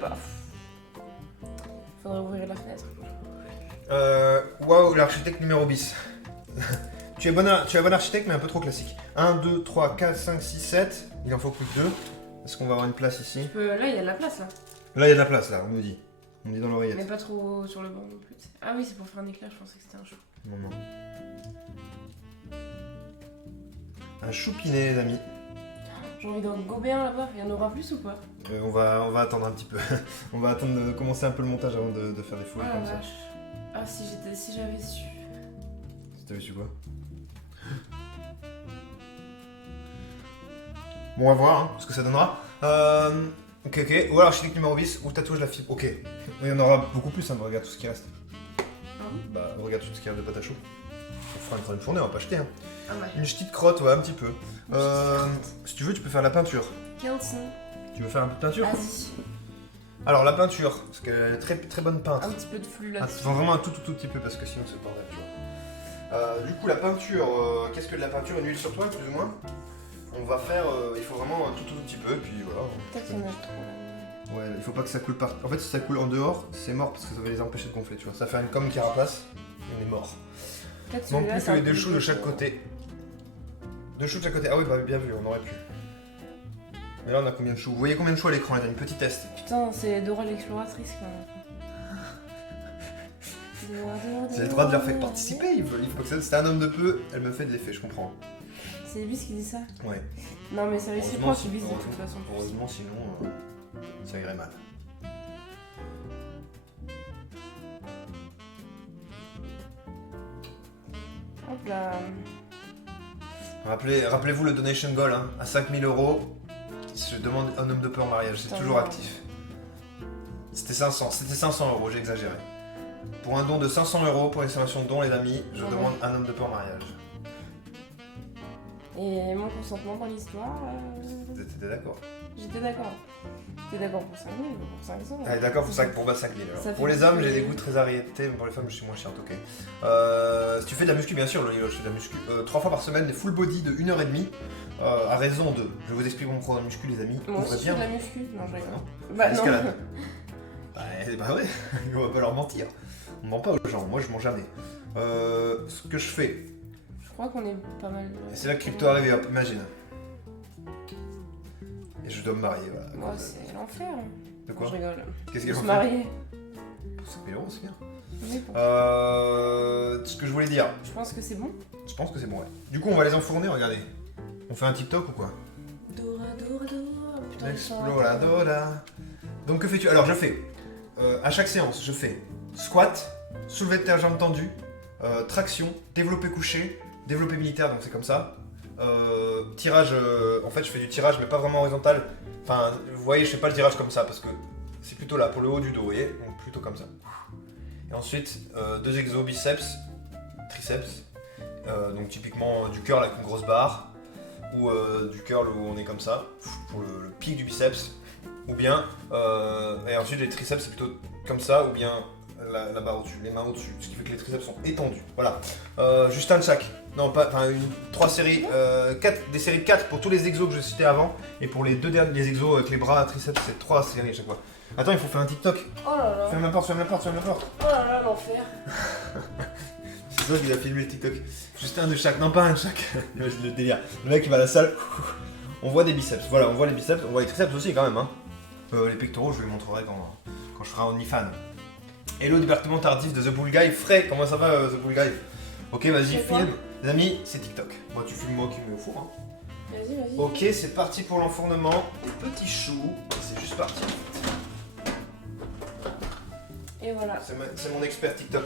Bah... Faudrait ouvrir la fenêtre. Waouh, l'architecte numéro bis. Tu es bon architecte, mais un peu trop classique. 1, 2, 3, 4, 5, 6, 7. Il en faut plus que 2. Est-ce qu'on va avoir une place ici? Là, il y a de la place, là. Là, il y a de la place, là, on me dit. On me dit dans l'oreillette. Mais pas trop sur le banc non plus. Ah oui, c'est pour faire un éclair, je pensais que c'était un chou. Non, non. Un choupinet, les amis. J'ai envie d'en gober un là-bas. Il y en aura plus ou pas? On va attendre un petit peu. On va attendre de commencer un peu le montage avant de faire des fouilles Ah comme la ça. vache. Ah, si j'avais su. Si t'avais su quoi? Bon, on va voir hein, ce que ça donnera. Ok. Ou alors architecte numéro 10 ou tatouage la fibre. Ok. Il y en aura beaucoup plus, hein, regarde tout ce qui reste. Ah oui? Bah, regarde tout ce qui reste de pâte à chaud. On fera une journée, on va pas acheter. Hein. Ah ouais. Une petite crotte, ouais, un petit peu. Si tu veux, tu peux faire la peinture. Kelsen. Tu veux faire un peu de peinture? Vas-y. Alors, la peinture, parce qu'elle est très, très bonne peintre. Un petit peu de flux Ah, là. enfin, vraiment un tout petit peu, parce que sinon c'est le bordel, tu vois. Du coup, la peinture, qu'est-ce que de la peinture? Une huile sur toile, plus ou moins. On va faire, il faut vraiment un tout petit peu, et puis voilà. Peut-être qu'il y en a trop là. Ouais, il faut pas que ça coule par... En fait, si ça coule en dehors, c'est mort, parce que ça va les empêcher de gonfler, tu vois. Ça fait une comme carapace, on est mort. Peut-être Manque celui-là, plus c'est que un les peu deux choux de plus chaque gros. côté. Deux choux de chaque côté, ah oui, bah bien vu, on aurait pu. Mais là, on a combien de choux? Vous voyez combien de choux à l'écran, là, une petite test. Putain, c'est Dora l'exploratrice quand même. J'ai le droit de leur faire participer, il faut pas que ça... C'est un homme de peu, elle me fait de l'effet, je comprends. C'est Bis qui dit ça? Ouais. Non mais ça risque pas, tu Bis de toute façon. Heureusement, sinon, ça irait mal. Hop là. Rappelez-vous le donation goal, hein, à 5000 €. Je demande un homme de peu en mariage, c'est Putain, toujours non. actif. C'était 500 €, j'ai exagéré. Pour un don de 500 € pour l'exclamation de don, les amis, je Ouais. demande un homme de peu en mariage. Et mon consentement dans l'histoire, T'étais d'accord? j'étais d'accord. T'es d'accord pour 5000 ou pour 500? Allez, d'accord pour 5000 alors. Ça Pour fait les hommes, j'ai plaisir. des goûts très arrêtés, mais pour les femmes, je suis moins chiante, ok. Si tu fais de la muscu, bien sûr, Lolo, je fais de la muscu. 3 fois par semaine, des full body de 1h30, à raison de. Je vous explique mon programme muscu, les amis. Moi Ouvrez aussi je fais de la muscu. Non, je rigole. Non. Bah non. Escalade. Bah ouais, on va pas leur mentir. On ment pas aux gens, moi je mens jamais. Ce que je fais, Je crois qu'on est pas mal. et c'est là que crypto arrive, hop, imagine. Et je dois me marier, voilà. Moi c'est l'enfer. De quoi? Je rigole. Qu'est-ce On qu'elle se en fait? marier. Pour 5000 €, c'est bien. Oui, pour- Ce que je voulais dire, Je pense que c'est bon. je pense que c'est bon, ouais. Du coup, on va les enfourner, regardez. On fait un TikTok ou quoi? Dora, Dora, Dora. Putain, ils sont Exploradora. Donc que fais-tu? Alors je fais, à chaque séance, je fais squat, soulevé de terre jambes tendues, traction, développé couché, développé militaire, donc c'est comme ça. Tirage, en fait je fais du tirage mais pas vraiment horizontal. Enfin, vous voyez, je fais pas le tirage comme ça parce que c'est plutôt là, pour le haut du dos, vous voyez? Donc plutôt comme ça. Et ensuite, 2 exos biceps, triceps. Donc typiquement du curl avec une grosse barre. Ou du curl où on est comme ça, pour le pic du biceps, ou bien, et ensuite les triceps c'est plutôt comme ça, ou bien la barre au-dessus, les mains au-dessus, ce qui fait que les triceps sont étendus, voilà. Juste un de chaque, non pas, enfin 3 séries, 4, des séries de 4 pour tous les exos que je citais avant, et pour les 2 derniers exos avec les bras, triceps, c'est 3 séries à chaque fois. Attends, il faut faire un TikTok, Oh là là. ferme la porte, ferme la porte, ferme la porte. Oh là là, l'enfer. C'est toi qui a filmé le TikTok. Juste un de chaque, non pas un de chaque. Imagine le délire. Le mec il va à la salle, on voit des biceps. Voilà, on voit les biceps, on voit les triceps aussi quand même. Hein. Les pectoraux, je vous les montrerai quand je ferai un OnlyFans. Hello département tardif de The Bull Guy. Frais, comment ça va The Bull Guy? Ok, vas-y, C'est quoi? filme. Les amis, c'est TikTok. Moi, tu filmes moi qui me mets au four. Hein. Vas-y, vas-y. Ok, c'est parti pour l'enfournement. Petit chou, c'est juste parti. Et voilà. C'est mon expert TikTok.